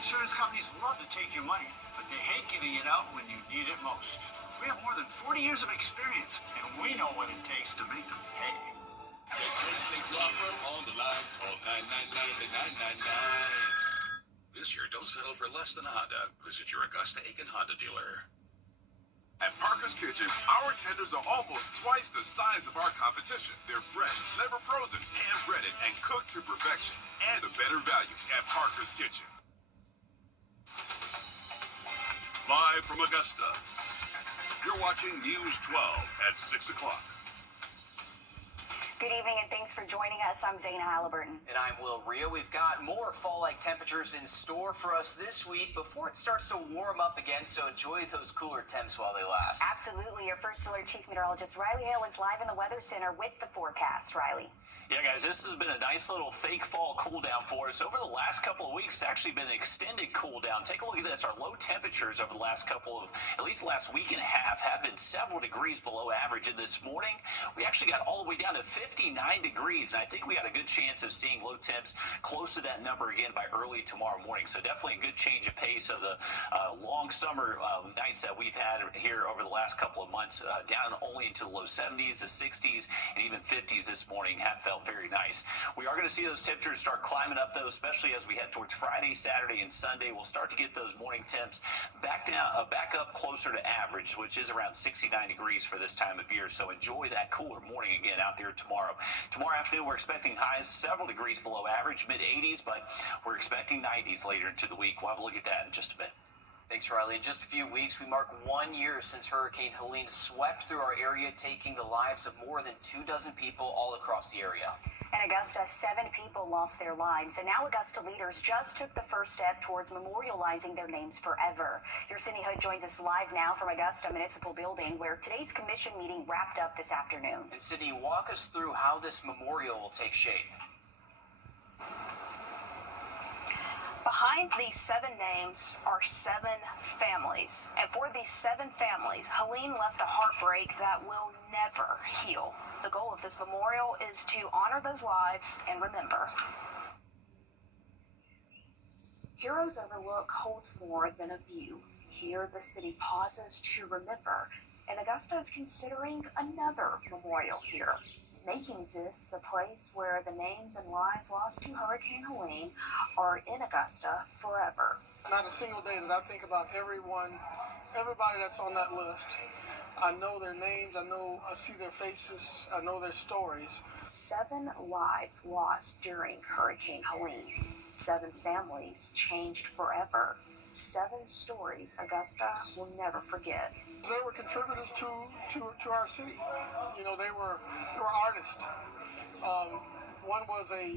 Insurance companies love to take your money, but they hate giving it out when you need it most. We have more than 40 years of experience, and we know what it takes to make them pay. Get your safe law firm on the line. Call 999-9999. This year, don't settle for less than a Honda. Visit your Augusta Aiken Honda dealer. At Parker's Kitchen, our tenders are almost twice the size of our competition. They're fresh, never frozen, hand-breaded, and cooked to perfection. And a better value at Parker's Kitchen. Live from Augusta, you're watching News 12 at 6 o'clock. Good evening and thanks for joining us. I'm Zaina Halliburton. And I'm Will Rio. We've got more fall-like temperatures in store for us this week before it starts to warm up again, so enjoy those cooler temps while they last. Absolutely. Your First Alert Chief Meteorologist Riley Hale is live in the Weather Center with the forecast. Riley. Yeah, guys, this has been a nice little fake fall cool down for us. Over the last couple of weeks, it's actually been an extended cool down. Take a look at this. Our low temperatures over the last at least the last week and a half, have been several degrees below average. And this morning, we actually got all the way down to 59 degrees. And I think we got a good chance of seeing low temps close to that number again by early tomorrow morning. So definitely a good change of pace of the long summer nights that we've had here over the last couple of months, down only into the low 70s, the 60s, and even 50s this morning. Have felt very nice. We are going to see those temperatures start climbing up, though, especially as we head towards Friday, Saturday, and Sunday. We'll start to get those morning temps back up closer to average, which is around 69 degrees for this time of year. So enjoy that cooler morning again out there tomorrow. Tomorrow afternoon, we're expecting highs several degrees below average, mid-80s, but we're expecting 90s later into the week. We'll have a look at that in just a bit. Thanks, Riley. In just a few weeks, we mark 1 year since Hurricane Helene swept through our area, taking the lives of more than 24 people all across the area. In Augusta, 7 people lost their lives, and now Augusta leaders just took the first step towards memorializing their names forever. Your Sydney Hood joins us live now from Augusta Municipal Building, where today's commission meeting wrapped up this afternoon. And Sydney, walk us through how this memorial will take shape. Behind these 7 names are 7 families. And for these 7 families, Helene left a heartbreak that will never heal. The goal of this memorial is to honor those lives and remember. Heroes Overlook holds more than a view. Here, the city pauses to remember, and Augusta is considering another memorial here, making this the place where the names and lives lost to Hurricane Helene are in Augusta forever. Not a single day that I think about everybody that's on that list. I know their names, I see their faces, I know their stories. 7 lives lost during Hurricane Helene. 7 families changed forever. 7 stories Augusta will never forget. They were contributors to our city. You know, they were artists. One was I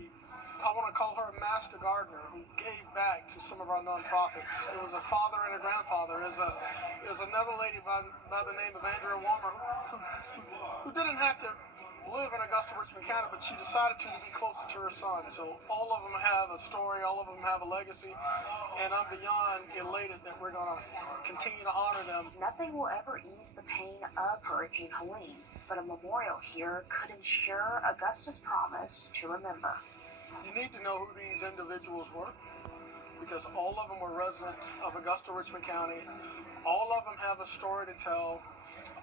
want to call her a master gardener who gave back to some of our nonprofits. It was a father and a grandfather. It was another lady by the name of Andrea Warmer who didn't have to live in Augusta, Richmond County, but she decided to be closer to her son. So all of them have a story, all of them have a legacy, and I'm beyond elated that we're going to continue to honor them. Nothing will ever ease the pain of Hurricane Helene, but a memorial here could ensure Augusta's promise to remember. You need to know who these individuals were, because all of them were residents of Augusta, Richmond County. All of them have a story to tell.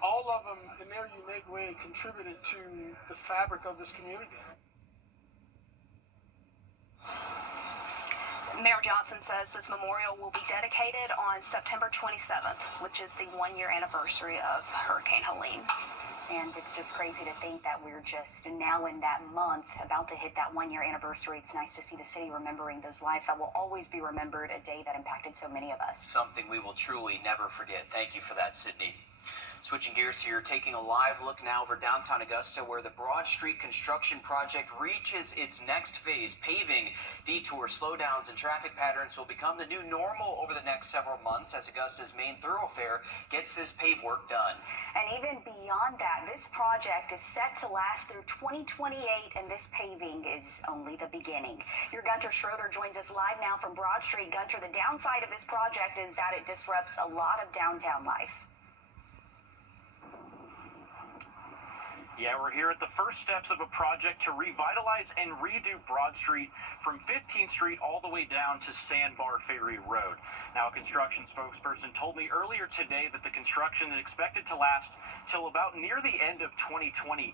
All of them, in their unique way, contributed to the fabric of this community. Mayor Johnson says this memorial will be dedicated on September 27th, which is the 1-year anniversary of Hurricane Helene. And it's just crazy to think that we're just now in that month, about to hit that 1-year anniversary. It's nice to see the city remembering those lives that will always be remembered, a day that impacted so many of us. Something we will truly never forget. Thank you for that, Sydney. Switching gears here, taking a live look now over downtown Augusta, where the Broad Street construction project reaches its next phase. Paving, detours, slowdowns, and traffic patterns will become the new normal over the next several months as Augusta's main thoroughfare gets this pave work done. And even beyond that, this project is set to last through 2028, and this paving is only the beginning. Your Gunter Schroeder joins us live now from Broad Street. Gunter, the downside of this project is that it disrupts a lot of downtown life. Yeah, we're here at the first steps of a project to revitalize and redo Broad Street from 15th Street all the way down to Sandbar Ferry Road. Now, a construction spokesperson told me earlier today that the construction is expected to last till about near the end of 2028.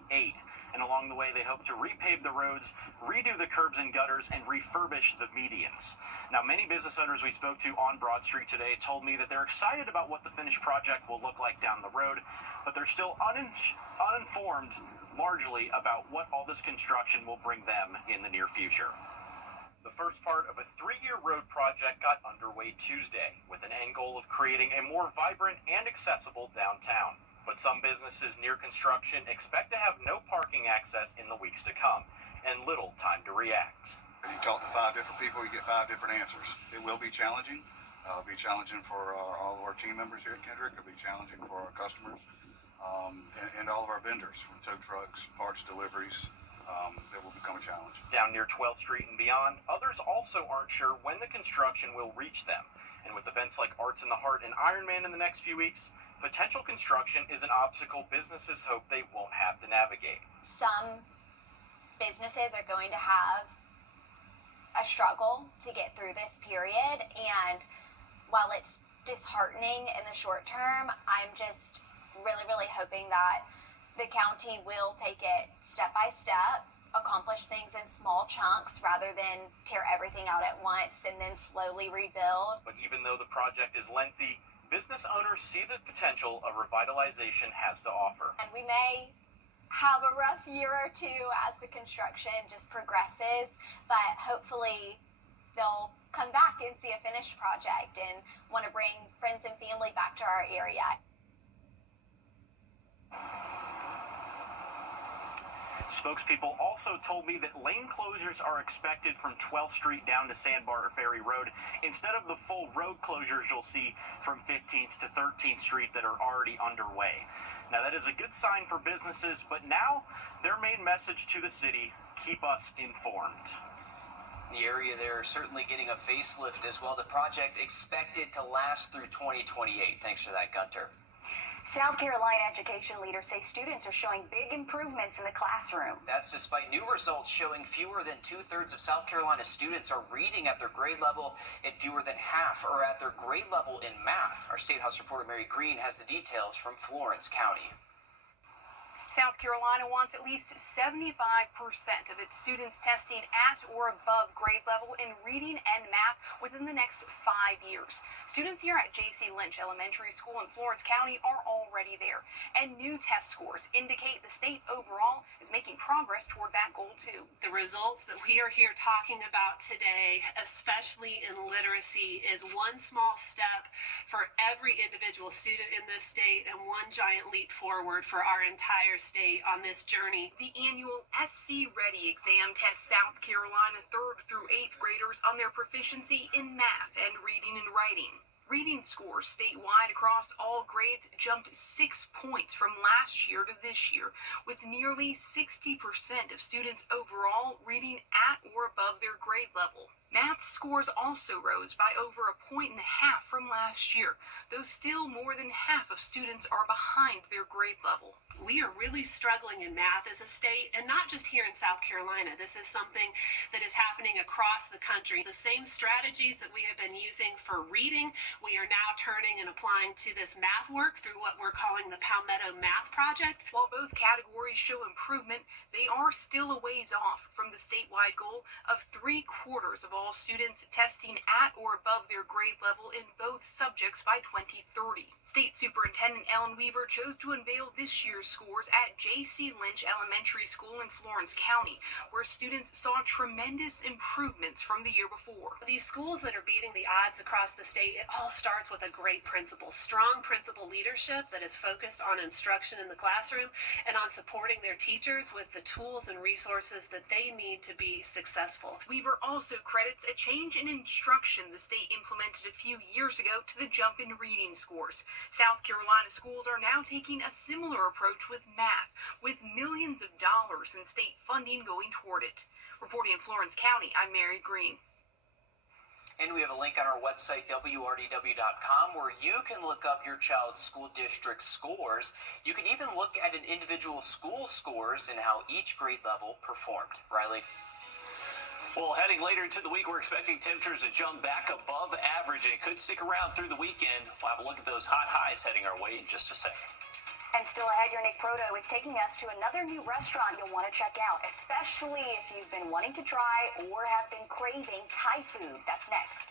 And along the way, they hope to repave the roads, redo the curbs and gutters, and refurbish the medians. Now, many business owners we spoke to on Broad Street today told me that they're excited about what the finished project will look like down the road, but they're still uninformed largely about what all this construction will bring them in the near future. The first part of a 3-year road project got underway Tuesday with an end goal of creating a more vibrant and accessible downtown. But some businesses near construction expect to have no parking access in the weeks to come and little time to react. You talk to 5 different people, you get 5 different answers. It will be challenging. It'll be challenging for all of our team members here at Kendrick. It'll be challenging for our customers and all of our vendors, from tow trucks, parts deliveries. That will become a challenge. Down near 12th Street and beyond, others also aren't sure when the construction will reach them. And with events like Arts in the Heart and Ironman in the next few weeks, potential construction is an obstacle businesses hope they won't have to navigate. Some businesses are going to have a struggle to get through this period, and while it's disheartening in the short term, I'm just really hoping that the county will take it step by step, accomplish things in small chunks rather than tear everything out at once and then slowly rebuild. But even though the project is lengthy, business owners see the potential a revitalization has to offer. And we may have a rough year or two as the construction just progresses, but hopefully they'll come back and see a finished project and want to bring friends and family back to our area. Spokespeople also told me that lane closures are expected from 12th Street down to Sandbar Ferry Road instead of the full road closures you'll see from 15th to 13th Street that are already underway. Now, that is a good sign for businesses, but now their main message to the city: keep us informed. The area there certainly getting a facelift as well. The project expected to last through 2028. Thanks for that, Gunter. South Carolina education leaders say students are showing big improvements in the classroom. That's despite new results showing fewer than 2/3 of South Carolina students are reading at their grade level and fewer than half are at their grade level in math. Our State House reporter Mary Green has the details from Florence County. South Carolina wants at least 75% of its students testing at or above grade level in reading and math within the next 5 years. Students here at J.C. Lynch Elementary School in Florence County are already there, and new test scores indicate the state overall is making progress toward that goal too. The results that we are here talking about today, especially in literacy, is one small step for every individual student in this state and one giant leap forward for our entire state on this journey. The annual SC Ready exam tests South Carolina 3rd through 8th graders on their proficiency in math and reading and writing. Reading scores statewide across all grades jumped 6 points from last year to this year, with nearly 60% of students overall reading at or above their grade level. Math scores also rose by over 1.5 points from last year, though still more than half of students are behind their grade level. We are really struggling in math as a state, and not just here in South Carolina. This is something that is happening across the country. The same strategies that we have been using for reading, we are now turning and applying to this math work through what we're calling the Palmetto Math Project. While both categories show improvement, they are still a ways off from the statewide goal of 3/4 of all students testing at or above their grade level in both subjects by 2030. State Superintendent Ellen Weaver chose to unveil this year's scores at J.C. Lynch Elementary School in Florence County, where students saw tremendous improvements from the year before. These schools that are beating the odds across the state, it all starts with a great principal, strong principal leadership that is focused on instruction in the classroom and on supporting their teachers with the tools and resources that they need to be successful. Weaver also credits a change in instruction the state implemented a few years ago to the jump in reading scores. South Carolina schools are now taking a similar approach with math, with millions of dollars in state funding going toward it. Reporting in Florence County, I'm Mary Green. And we have a link on our website, wrdw.com, where you can look up your child's school district scores. You can even look at an individual school scores and how each grade level performed. Riley? Well, heading later into the week, we're expecting temperatures to jump back above average, and it could stick around through the weekend. We'll have a look at those hot highs heading our way in just a second. And still ahead, your Nick Proto is taking us to another new restaurant you'll want to check out, especially if you've been wanting to try or have been craving Thai food. That's next.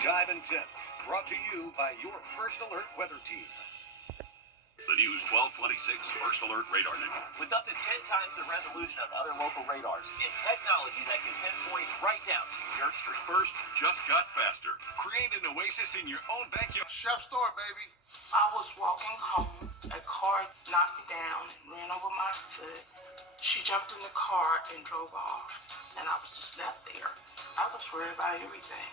Dive and Tip, brought to you by your First Alert weather team. The News 1226 First Alert Radar Net. With up to 10 times the resolution of other local radars and technology that can pinpoint right down to your street. First just got faster. Create an oasis in your own backyard. Chef's store, baby. I was walking home. A car knocked me down and ran over my foot. She jumped in the car and drove off. And I was just left there. I was worried about everything.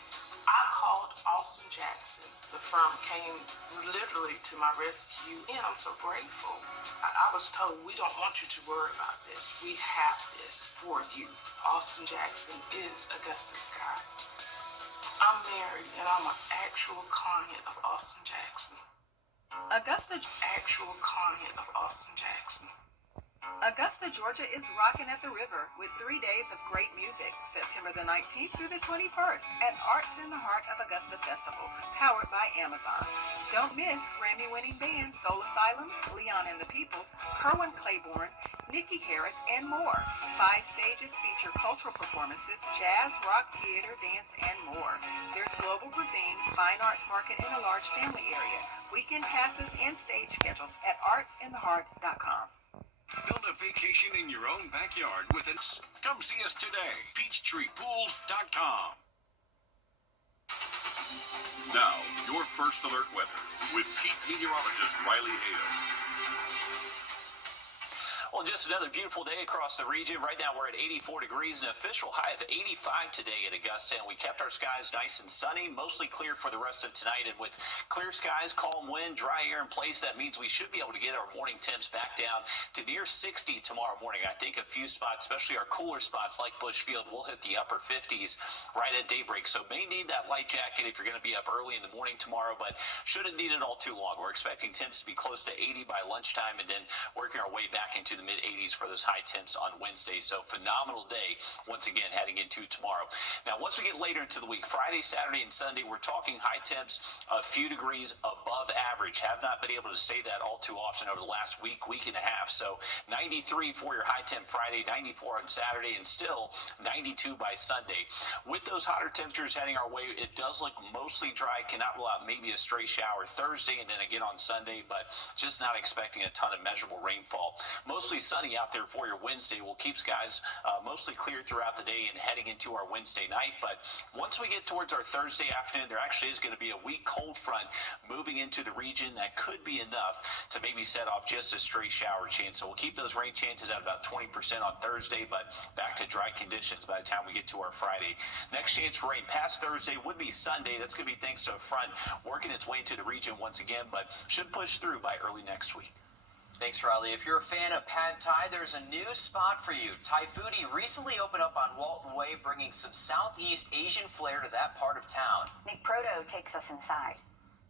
I called Austin Jackson. The firm came literally to my rescue, and I'm so grateful. I was told, we don't want you to worry about this. We have this for you. Austin Jackson is Augusta Scott. I'm married, and I'm an actual client of Austin Jackson. Actual client of Austin Jackson. Augusta, Georgia is rocking at the river with 3 days of great music, September the 19th through the 21st at Arts in the Heart of Augusta Festival, powered by Amazon. Don't miss Grammy-winning band Soul Asylum, Leon and the Peoples, Kerwin Claiborne, Nikki Harris, and more. 5 stages feature cultural performances, jazz, rock, theater, dance, and more. There's global cuisine, fine arts market, and a large family area. Weekend passes and stage schedules at artsintheheart.com. Build a vacation in your own backyard with us. Come see us today. PeachtreePools.com. Now, your First Alert weather with Chief Meteorologist Riley Hale. Well, just another beautiful day across the region. Right now we're at 84 degrees, an official high of 85 today at Augusta, and we kept our skies nice and sunny, mostly clear for the rest of tonight. And with clear skies, calm wind, dry air in place, that means we should be able to get our morning temps back down to near 60 tomorrow morning. I think a few spots, especially our cooler spots like Bushfield, will hit the upper 50s right at daybreak. So may need that light jacket if you're going to be up early in the morning tomorrow, but shouldn't need it all too long. We're expecting temps to be close to 80 by lunchtime, and then working our way back into the mid-80s for those high temps on Wednesday. So phenomenal day once again heading into tomorrow. Now once we get later into the week, Friday, Saturday, and Sunday, we're talking high temps a few degrees above average. Have not been able to say that all too often over the last week and a half. So 93 for your high temp Friday, 94 on Saturday, and still 92 by Sunday. With those hotter temperatures heading our way, it does look mostly dry. Cannot rule out maybe a stray shower Thursday and then again on Sunday, but just not expecting a ton of measurable rainfall. Mostly sunny out there for your Wednesday. We'll keep skies mostly clear throughout the day and heading into our Wednesday night. But once we get towards our Thursday afternoon, there actually is going to be a weak cold front moving into the region that could be enough to maybe set off just a stray shower chance. So we'll keep those rain chances at about 20% on Thursday, but back to dry conditions by the time we get to our Friday. Next chance for rain past Thursday would be Sunday. That's going to be thanks to a front working its way into the region once again, but should push through by early next week. Thanks, Riley. If you're a fan of Pad Thai, there's a new spot for you. Thai Foodie recently opened up on Walton Way, bringing some Southeast Asian flair to that part of town. Nick Proto takes us inside.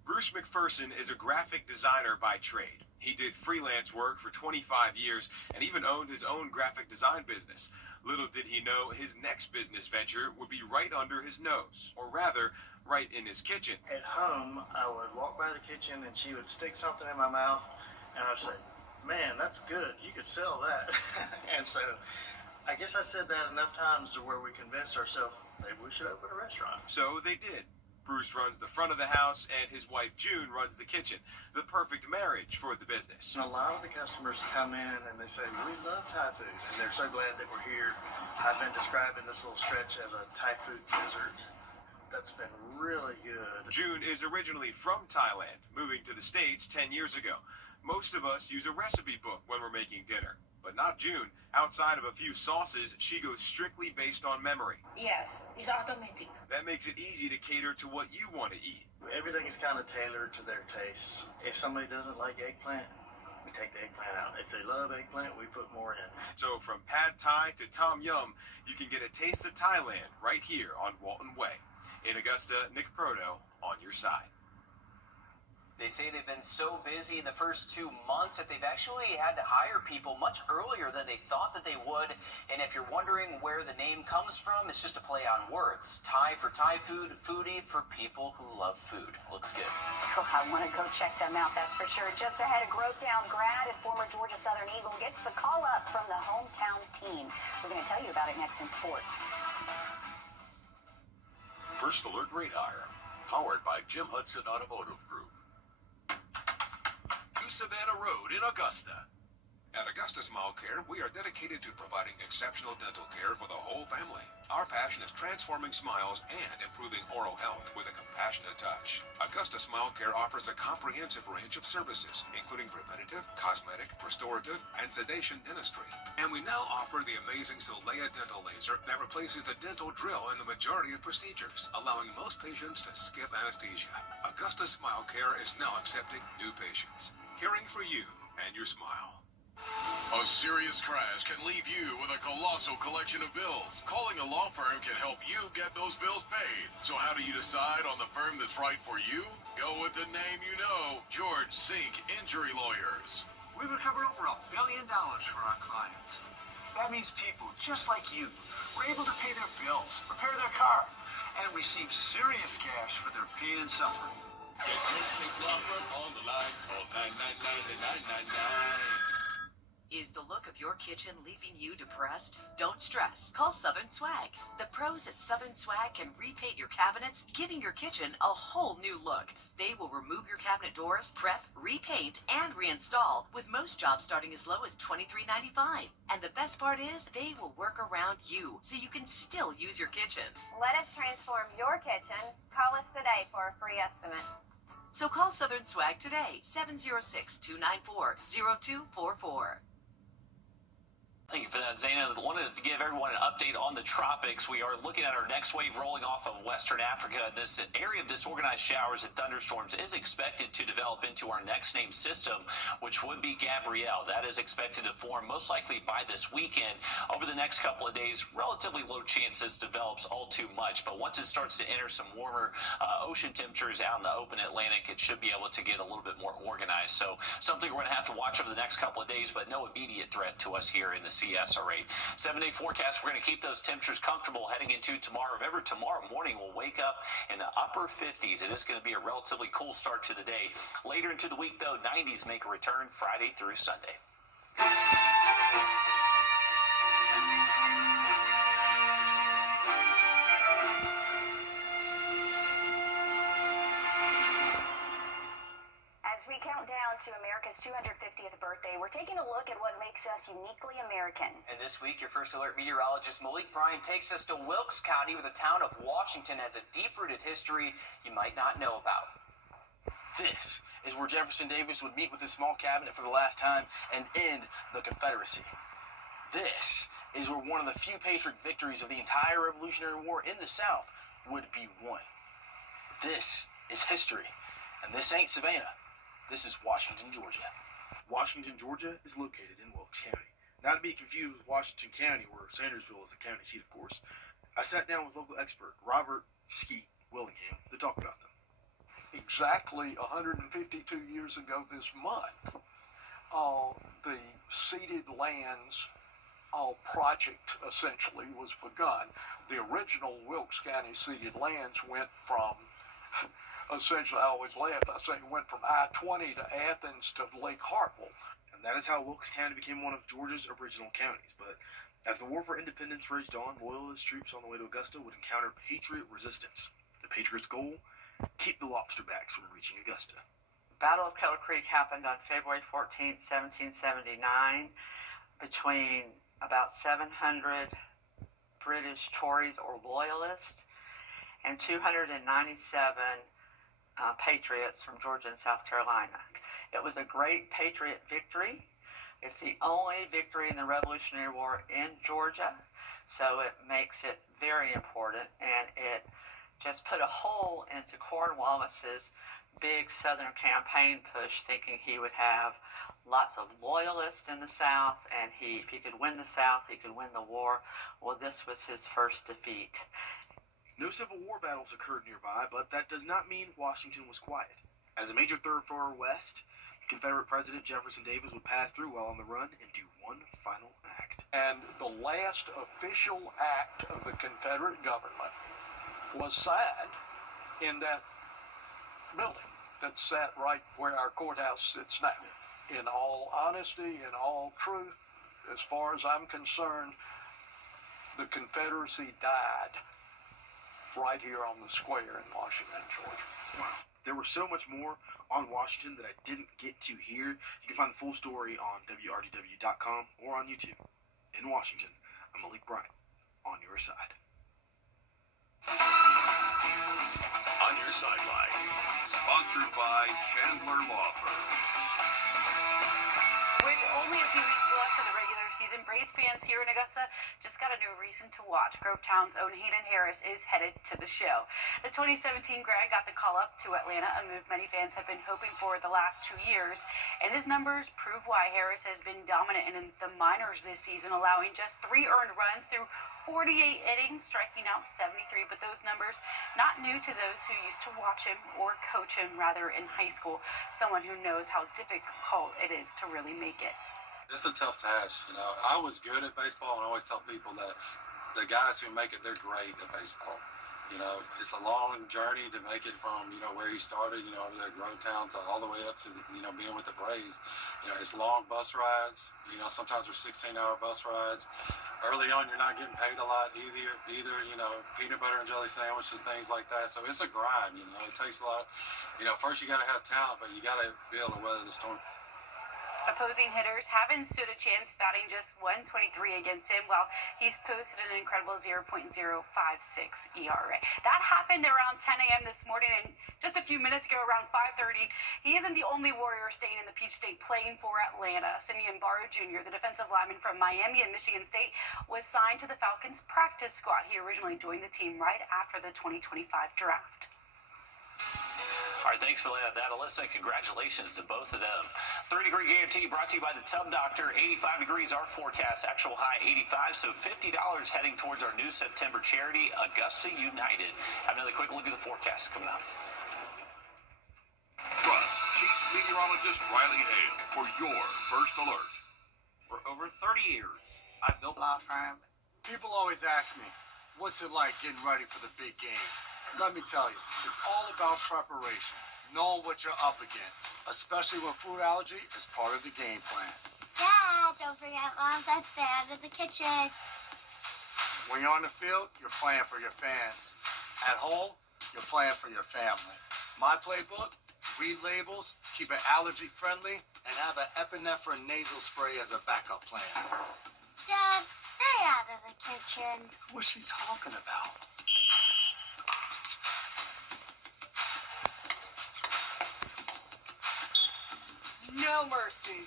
Bruce McPherson is a graphic designer by trade. He did freelance work for 25 years and even owned his own graphic design business. Little did he know his next business venture would be right under his nose, or rather, right in his kitchen. At home, I would walk by the kitchen and she would stick something in my mouth and I would say, "Man, that's good. You could sell that." And so I guess I said that enough times to where we convinced ourselves maybe we should open a restaurant. So they did. Bruce runs the front of the house and his wife June runs the kitchen. The perfect marriage for the business. And a lot of the customers come in and they say, "We love Thai food," and they're so glad that we're here. I've been describing this little stretch as a Thai food desert. That's been really good. June is originally from Thailand, moving to the States 10 years ago. Most of us use a recipe book when we're making dinner, but not June. Outside of a few sauces, she goes strictly based on memory. Yes, it's automatic. That makes it easy to cater to what you want to eat. Everything is kind of tailored to their tastes. If somebody doesn't like eggplant, we take the eggplant out. If they love eggplant, we put more in. So from pad thai to tom yum, you can get a taste of Thailand right here on Walton Way. In Augusta, Nick Proto on your side. They say they've been so busy in the first 2 months that they've actually had to hire people much earlier than they thought that they would. And if you're wondering where the name comes from, it's just a play on words. Thai for Thai food, foodie for people who love food. Looks good. Cool. I want to go check them out, that's for sure. Just ahead, a Grovetown grad and former Georgia Southern Eagle gets the call up from the hometown team. We're going to tell you about it next in sports. First Alert Radar, powered by Jim Hudson Automotive Group. Savannah Road in Augusta. At Augusta Smile Care, we are dedicated to providing exceptional dental care for the whole family. Our passion is transforming smiles and improving oral health with a compassionate touch. Augusta Smile Care offers a comprehensive range of services, including preventative, cosmetic, restorative, and sedation dentistry. And we now offer the amazing Solea dental laser that replaces the dental drill in the majority of procedures, allowing most patients to skip anesthesia. Augusta Smile Care is now accepting new patients, caring for you and your smile. A serious crash can leave you with a colossal collection of bills. Calling a law firm can help you get those bills paid. So how do you decide on the firm that's right for you? Go with the name you know, George Sink Injury Lawyers. We've recovered over $1 billion for our clients. That means people just like you were able to pay their bills, repair their car, and receive serious cash for their pain and suffering. Get your Sink Law Firm on the line. Call 999-999. Is the look of your kitchen leaving you depressed? Don't stress. Call Southern Swag. The pros at Southern Swag can repaint your cabinets, giving your kitchen a whole new look. They will remove your cabinet doors, prep, repaint, and reinstall, with most jobs starting as low as $23.95. And the best part is, they will work around you, so you can still use your kitchen. Let us transform your kitchen. Call us today for a free estimate. So call Southern Swag today, 706-294-0244. Thank you for that, Zaina. I wanted to give everyone an update on the tropics. We are looking at our next wave rolling off of Western Africa. This area of disorganized showers and thunderstorms is expected to develop into our next named system, which would be Gabrielle. That is expected to form most likely by this weekend. Over the next couple of days, relatively low chance this develops all too much. But once it starts to enter some warmer ocean temperatures out in the open Atlantic, it should be able to get a little bit more organized. So something we're going to have to watch over the next couple of days, but no immediate threat to us here in the CSRA. 7-day forecast, we're going to keep those temperatures comfortable heading into tomorrow. Remember, tomorrow morning we'll wake up in the upper 50s. It is going to be a relatively cool start to the day. Later into the week, though, 90s make a return Friday through Sunday. As we count down to America's 250th birthday, we're taking a look at what makes us uniquely American. And this week, your First Alert meteorologist Malik Bryan takes us to Wilkes County, where the town of Washington has a deep-rooted history you might not know about. This is where Jefferson Davis would meet with his small cabinet for the last time and end the Confederacy. This is where one of the few patriot victories of the entire Revolutionary War in the South would be won. This is history, and this ain't Savannah. This is Washington, Georgia. Washington, Georgia is located in Wilkes County. Not to be confused with Washington County, where Sandersville is the county seat, of course. I sat down with local expert Robert Skeet Willingham to talk about them. Exactly 152 years ago this month, the ceded lands project essentially was begun. The original Wilkes County ceded lands went from essentially, I always laugh, I say it went from I-20 to Athens to Lake Hartwell. And that is how Wilkes County became one of Georgia's original counties. But as the War for Independence raged on, Loyalist troops on the way to Augusta would encounter Patriot resistance. The Patriots' goal? Keep the lobster backs from reaching Augusta. Battle of Kettle Creek happened on February 14, 1779, between about 700 British Tories or Loyalists and 297 Patriots from Georgia and South Carolina. It was a great Patriot victory. It's the only victory in the Revolutionary War in Georgia, so it makes it very important, and it just put a hole into Cornwallis's big Southern campaign push, thinking he would have lots of loyalists in the South, and if he could win the South, he could win the war. Well, this was his first defeat. No Civil War battles occurred nearby, but that does not mean Washington was quiet. As a major thoroughfare west, Confederate President Jefferson Davis would pass through while on the run and do one final act. And the last official act of the Confederate government was signed in that building that sat right where our courthouse sits now. In all honesty, in all truth, as far as I'm concerned, the Confederacy died right here on the square in Washington, Georgia. Wow. There was so much more on Washington that I didn't get to here. You can find the full story on Wrdw.com or on YouTube. In Washington, I'm Malik Bryant, on your side. On Your Sideline, sponsored by Chandler Law Firm. With only a few weeks left in the regular season, Braves fans here in Augusta just got a new reason to watch. Grovetown's own Hayden Harris is headed to the show. The 2017 grad got the call up to Atlanta, a move many fans have been hoping for the last 2 years, and his numbers prove why. Harris has been dominant in the minors this season, allowing just 3 earned runs through 48 innings, striking out 73, but those numbers not new to those who used to watch him or coach him, rather, in high school. Someone who knows how difficult it is to really make it. It's a tough task, you know. I was good at baseball, and I always tell people that the guys who make it, they're great at baseball. You know, it's a long journey to make it from, you know, where he started, you know, over there at Grovetown to all the way up to, you know, being with the Braves. You know, it's long bus rides. You know, sometimes they're 16-hour bus rides. Early on, you're not getting paid a lot either, you know, peanut butter and jelly sandwiches, things like that. So it's a grind, you know. It takes a lot. You know, first you got to have talent, but you got to be able to weather the storm. Opposing hitters haven't stood a chance, batting just .123 against him, while he's posted an incredible 0.056 ERA. That happened around 10 a.m. this morning, and just a few minutes ago, around 5:30, he isn't the only Warrior staying in the Peach State playing for Atlanta. Simeon Barr Jr., the defensive lineman from Miami and Michigan State, was signed to the Falcons practice squad. He originally joined the team right after the 2025 draft. All right, thanks for that, Alyssa. Congratulations to both of them. 30-degree guarantee brought to you by the Tub Doctor. 85 degrees our forecast, actual high 85, so $50 heading towards our new September charity, Augusta United. Have another quick look at the forecast coming up. Trust Chief Meteorologist Riley Hale for your first alert. For over 30 years, I've built a law firm. People always ask me, what's it like getting ready for the big game? Let me tell you, it's all about preparation, knowing what you're up against, especially when food allergy is part of the game plan. Dad, don't forget Mom's at the end of the kitchen. When you're on the field, you're playing for your fans. At home, you're playing for your family. My playbook, read labels, keep it allergy friendly, and have an epinephrine nasal spray as a backup plan. Dad, stay out of the kitchen. What's she talking about? No mercy.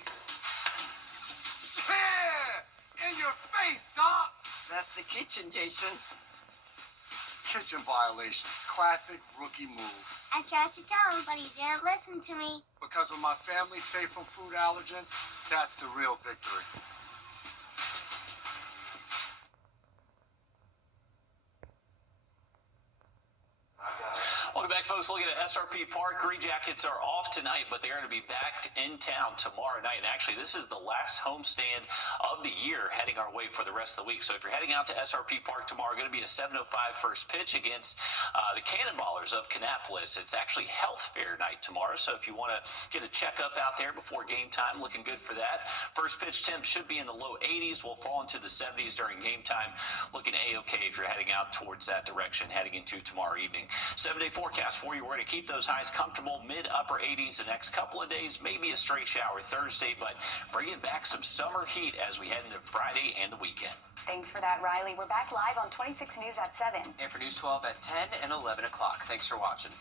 Yeah! In your face, Doc! That's the kitchen, Jason. Kitchen violation. Classic rookie move. I tried to tell him, but he didn't listen to me. Because when my family's safe from food allergens, that's the real victory. Welcome back, folks. Looking at SRP Park. Green Jackets are off tonight, but they're going to be back in town tomorrow night. And actually, this is the last homestand of the year heading our way for the rest of the week. So if you're heading out to SRP Park tomorrow, going to be a 7:05 first pitch against the Cannonballers of Kannapolis. It's actually health fair night tomorrow. So if you want to get a checkup out there before game time, looking good for that. First pitch temp should be in the low 80s. We'll fall into the 70s during game time. Looking A-okay if you're heading out towards that direction heading into tomorrow evening. 7-day forecast for you. We're going to keep those highs comfortable, mid-upper 80s the next couple of days. Maybe a straight shower Thursday, but bringing back some summer heat as we head into Friday and the weekend. Thanks for that, Riley. We're back live on 26 News at 7. And for News 12 at 10 and 11 o'clock. Thanks for watching.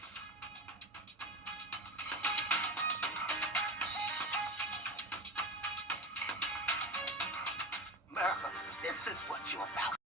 America, this is what you're about.